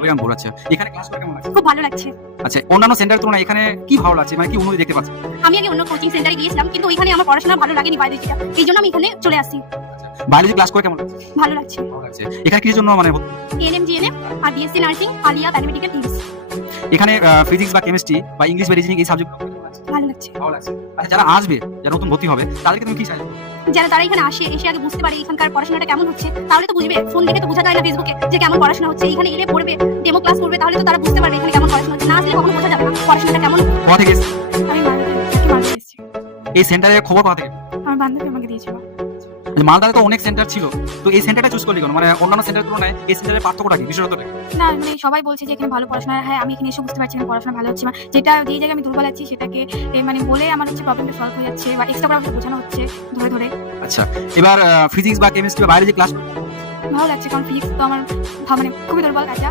ওইরকম ভোর আচ্ছা। এখানে ক্লাস করে কেমন লাগছে? খুব ভালো লাগছে। আচ্ছা, অন্যান্য সেন্টারের তুলনায় এখানে কি ভালো লাগছে? মানে কি উন্নতি দেখতে পাচ্ছেন? আমি আগে অন্য কোচিং সেন্টারে গিয়েছিলাম, কিন্তু ওইখানে আমার পড়াশোনা ভালো লাগেনি বায়োলজিটা। এইজন্য আমি এখানে চলে আসি। বায়োলজি ক্লাস করে কেমন লাগছে? ভালো লাগছে। ভালো লাগছে। এখানে কিসের জন্য মানে এএনএম, জিএনএম আর BSc nursing, Aliah paramedical English. এখানে ফিজিক্স বা কেমিস্ট্রি বা ইংলিশ বা রিজনিং এই সাবজেক্টগুলো কেমন লাগছে? ভালো লাগছে। ভালো লাগছে। আচ্ছা, যারা আসবে, যারা নতুন ভর্তি হবে, তাদেরকে তুমি কি সাজেস্ট করবে? যারা তারা এখানে আসে, এসে আগে বুঝতে পারে এখানকার পড়াশোনাটা কেমন হচ্ছে, তাহলে তো বুঝবে। ফোন দেখে তো বোঝা যায় না ফেসবুকে যে কেমন পড়াশোনা হচ্ছে। এখানে এলে পড়বে, ডেমো ক্লাস করবে, তাহলে তো তারা বুঝতে পারবে এখানে কেমন পড়াশোনা হচ্ছে। না আসলে কখনো বোঝা যাবে না পড়াশোনাটা কেমন। কোথা থেকে এসেছে? আমি মালদা এসেছি। এই সেন্টারের খবর কোথা থেকে? আমার বান্ধবী আমাকে দিয়েছিল। মালদাতে তো অনেক সেন্টার ছিল, তো এই সেন্টারটা চুজ করলি কেন? মানে অন্যান্য সেন্টারের তুলনায় এই সেন্টারের পার্থক্যটা কি, বিশেষত্বটা কি? না মানে সবাই বলছে যে এখানে ভালো পড়াশোনা। হ্যাঁ, আমি এখানে এসে বুঝতে পারছি না পড়াশোনা ভালো হচ্ছে না। যেটা যেই জায়গায় আমি দুর্বল আছি সেটাকে মানে বলে আমার হচ্ছে প্রবলেমটা সলভ হয়ে যাচ্ছে, বা এক্সট্রা করে বোঝানো হচ্ছে ধরে ধরে। আচ্ছা, এবার ফিজিক্স বা কেমিস্ট্রি বা বায়োলজি ক্লাস ভালো লাগছে, কারণ ফিজিক্স তো আমার মানে খুবই দুর্বল কাজটা।